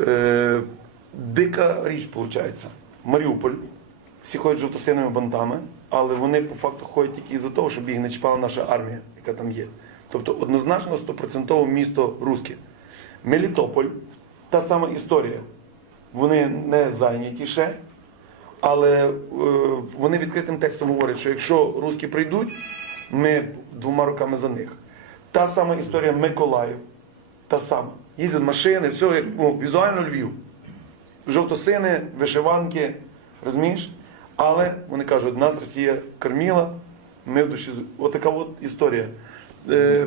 Е, дика річ виходить. Маріуполь. Всі ходять жовтосиними синими бантами, але вони по факту ходять тільки за того, щоб їх не чіпала наша армія, яка там є. Тобто однозначно стопроцентово місто Руське. Мелітополь та сама історія. Вони не зайняті ще, але е, вони відкритим текстом говорять, що якщо руски прийдуть, ми двома руками за них. Та сама історія Миколаїв та сама. Їздять машини, все, як, ну, візуально Львів. Жовто-сини, вишиванки, розумієш? Але вони кажуть, нас Росія кормила, ми в душі. Отака от історія. Е, е,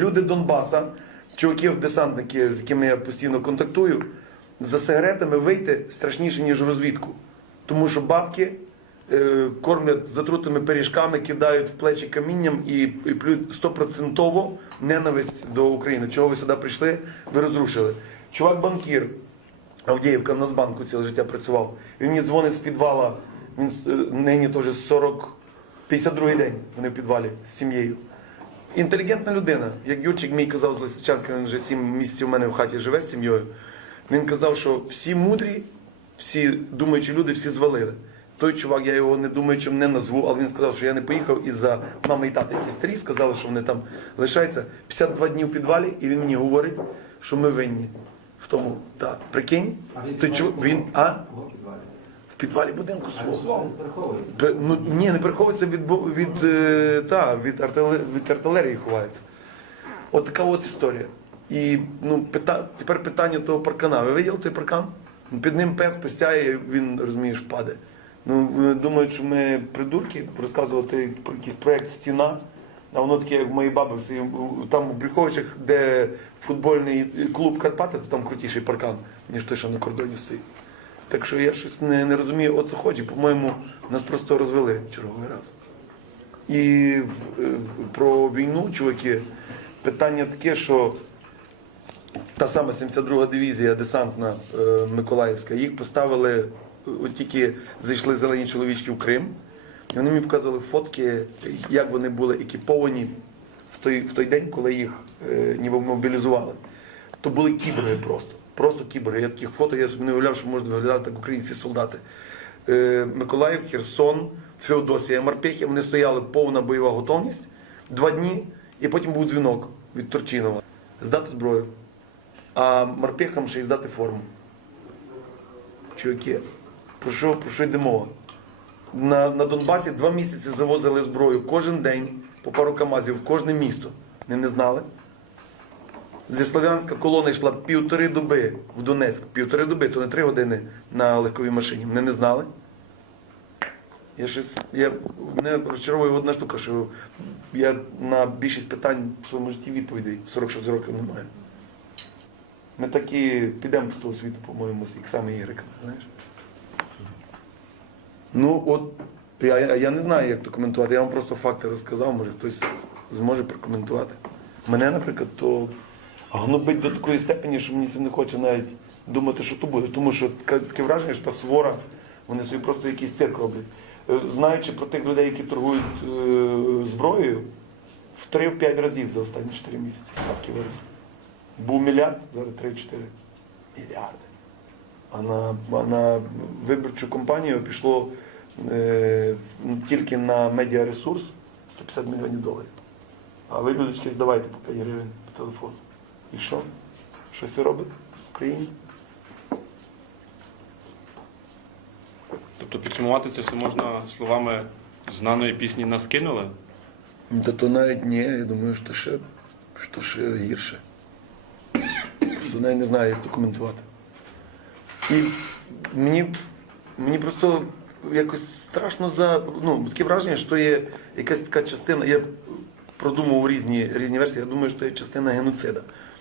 люди Донбаса, чуваків, десантники, з якими я постійно контактую, за сигаретами вийти страшніше, ніж розвідку. Тому що бабки Е, кормлять затрутими пиріжками, кидають в плечі камінням і, і плюють стопроцентово ненависть до України. Чого ви сюди прийшли? Ви розрушили. Чувак, банкір Авдіївка на збанку ціле життя працював. він мені дзвонить з підвала. Він е, нині теж 40, 52 й день. Вони в підвалі з сім'єю. Інтелігентна людина, як Юрчик мій казав з Лисичанська, він вже сім місяців у мене в хаті живе з сім'єю. Він казав, що всі мудрі, всі думаючі люди, всі звалили. Той чувак, я його не думаю, чим не назву, але він сказав, що я не поїхав і за мами і тата які старі, сказали, що вони там лишаються 52 дні в підвалі, і він мені говорить, що ми винні в тому. Так, прикинь, той чувак, він а? В підвалі будинку свого. Ну, Ні, не приховується від від, е, та, від, артилерії, від артилерії ховається. От така от історія. І ну, пита... тепер питання того паркана. Ви виділи той паркан? Під ним пес постяє, він розумієш, впаде. Ну, думають, що ми придурки розказувати про якийсь проєкт Стіна. А воно таке, як мої баби, там в Брюховичах, де футбольний клуб Карпати, то там крутіший паркан, ніж той, що на кордоні стоїть. Так що я щось не, не розумію, от ході, по-моєму, нас просто розвели черговий раз. І е, про війну, чуваки, питання таке, що та сама 72 дивізія десантна е, Миколаївська, їх поставили от тільки зайшли зелені чоловічки в Крим, і вони мені показували фотки, як вони були екіповані в той в той день, коли їх е, ніби мобілізували. То були кібри просто. Просто кібри. Я таких фото, я собі не уявляв, що можуть виглядати так українські солдати. Е, Миколаїв, Херсон, Феодосія, Марпехи, вони стояли повна бойова готовність два дні, і потім був дзвінок від Торчинова Здати зброю, а Марпехам ще й здати форму. Чуваки, про що про що йде мова? На на Донбасі два місяці завозили зброю кожен день по пару Камазів в кожне місто. Не, не знали. Зі Слов'янська колона йшла півтори доби в Донецьк, півтори доби, то не три години на легковій машині. Вони не знали. Я щось, я, Мене розчаровує одна штука, що я на більшість питань в своєму житті відповідей 46 років не маю. Ми такі підемо з того світу, по-моєму, як саме Ігрика, знаєш? Ну, от я, я не знаю, як то коментувати. Я вам просто факти розказав, може хтось зможе прокоментувати. Мене, наприклад, то гнобить до такої степені, що мені це не хоче навіть думати, що то буде. Тому що таке враження, що та свора, вони собі просто якийсь цирк роблять. Е, знаючи про тих людей, які торгують е, зброєю, в 3-5 разів за останні 4 місяці ставки виросли. Був мільярд, зараз 3-4 мільярди а на на виборчу компанію пішло е, тільки на медіаресурс 150 мільйонів доларів. А ви, людочки, здавайте по 5 гривень по телефону. І що? Щось ви робите в Україні? Тобто підсумувати це все можна словами знаної пісні нас кинули? Та то навіть ні, я думаю, що ще, що ще гірше. Навіть не знаю, як документувати. І мені мені просто якось страшно за ну, таке враження, що є якась така частина. Я продумував різні різні версії. Я думаю, що є частина геноцида.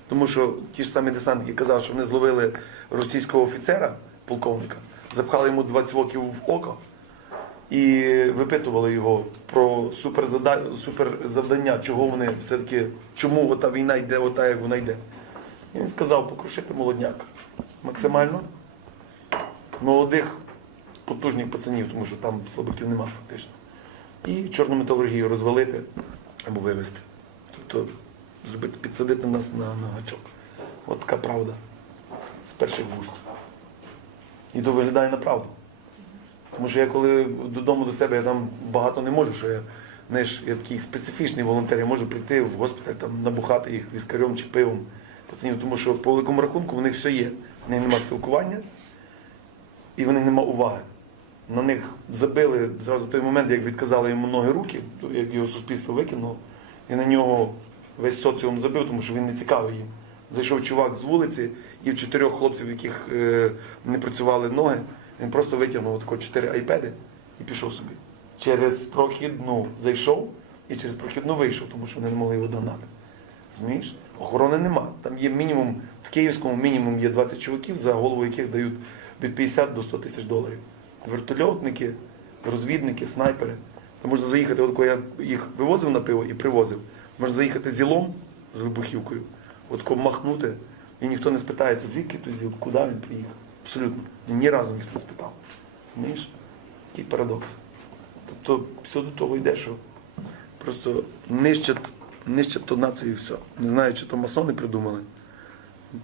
Тому що ті ж самі десантники казали, що вони зловили російського офіцера, полковника, запхали йому 20 років в око і випитували його про суперзавдання, чого вони все-таки, чому ота війна йде, ота як вона йде. І він сказав, покрушити молодняк максимально молодих, потужних пацанів, тому що там слабаків нема фактично. І чорну металургію розвалити або вивезти. Тобто зробити, підсадити нас на, на гачок. От така правда. З перших вуст. І то виглядає на правду. Тому що я коли додому до себе я там багато не можу, що я знаєш, я такий специфічний волонтер, я можу прийти в госпіталь, там, набухати їх віскарем чи пивом. Пацанів, тому що по великому рахунку в них все є. В них немає спілкування і в них нема уваги. На них забили зразу в той момент, як відказали йому ноги руки, як його суспільство викинуло, і на нього весь соціум забив, тому що він не цікавий їм. Зайшов чувак з вулиці і в чотирьох хлопців, в яких е, не працювали ноги, він просто витягнув отако чотири айпеди і пішов собі. Через прохідну зайшов і через прохідну вийшов, тому що вони не могли його донати. Розумієш? Охорони нема. Там є мінімум, в Київському мінімум є 20 чуваків, за голову яких дають від 50 до 100 тисяч доларів. Вертольотники, розвідники, снайпери. Та можна заїхати, от коли я їх вивозив на пиво і привозив, можна заїхати зілом з вибухівкою, от коли махнути, і ніхто не спитається, звідки той зіл, куди він приїхав. Абсолютно. Ні разу ніхто не спитав. Знаєш? Такий парадокс. Тобто все до того йде, що просто нищать нищать ту націю і все. Не знаю, чи то масони придумали.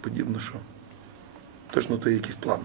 Подібно що. Точно то є якийсь план.